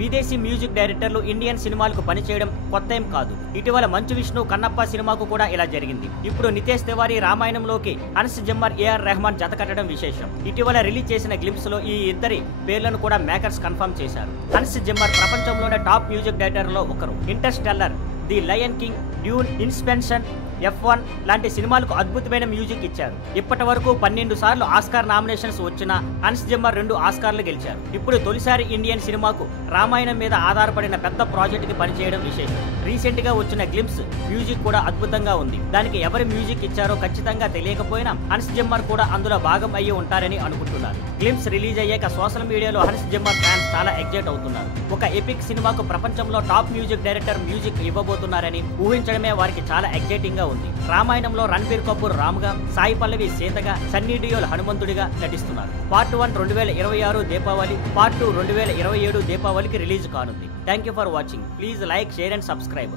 విదేశీ మ్యూజిక్ డైరెక్టర్లు ఇండియన్ సినిమాలకు పనిచేయడం కొత్త ఏం కాదు. ఇటీవల మంచు విష్ణు కన్నప్ప సినిమాకు కూడా ఇలా జరిగింది. ఇప్పుడు నితేష్ తివారీ రామాయణంలోకి హన్స్ జిమ్మర్, ఏఆర్ రెహమాన్ జత కట్టడం విశేషం. ఇటీవల రిలీజ్ చేసిన గ్లింప్స్ లో ఈ ఇద్దరి పేర్లను కూడా మేకర్స్ కన్ఫర్మ్ చేశారు. హన్స్ జిమ్మర్ ప్రపంచంలోనే టాప్ మ్యూజిక్ డైరెక్టర్లో ఒకరు. Interstellar, the Lion King, Dune, Inception, F1 లాంటి సినిమాలకు అద్భుతమైన మ్యూజిక్ ఇచ్చారు. ఇప్పటి వరకు 12 సార్లు ఆస్కార్ నామినేషన్స్ వచ్చిన హన్స్ జిమ్మర్ 2 ఆస్కార్లు గెలిచారు. ఇప్పుడు తొలిసారి ఇండియన్ సినిమాకు రామాయణం మీద ఆధారపడిన పెద్ద ప్రాజెక్ట్ కి పనిచేయడం విశేషం. రీసెంట్ గా వచ్చిన గ్లింప్స్ మ్యూజిక్ కూడా అద్భుతంగా ఉంది. దానికి ఎవరి మ్యూజిక్ ఇచ్చారో ఖచ్చితంగా తెలియకపోయినా హన్స్ జిమ్మర్ కూడా అందులో భాగం అయ్యి ఉంటారని అనుకుంటున్నారు. గ్లింప్స్ రిలీజ్ అయ్యాక సోషల్ మీడియాలో హన్స్ జిమ్మర్ ఫ్యాన్స్ చాలా ఎగ్జైట్ అవుతున్నారు. ఒక ఎపిక్ సినిమాకు ప్రపంచంలో టాప్ మ్యూజిక్ డైరెక్టర్ మ్యూజిక్ ఇవ్వబోతున్నారని ఊహించడమే వారికి చాలా ఎగ్జైటింగ్ గా ఉంది. రామాయణంలో రణబీర్ కపూర్ రామ్గా, సాయి పల్లవి సీతగా, సన్నీ డియోల్ హనుమంతుడిగా నటిస్తున్నారు. పార్ట్ 1 2026 దీపావళి, పార్ట్ 2 2027 దీపావళికి రిలీజ్ కానుంది. Thank you for watching. Please like, share and subscribe.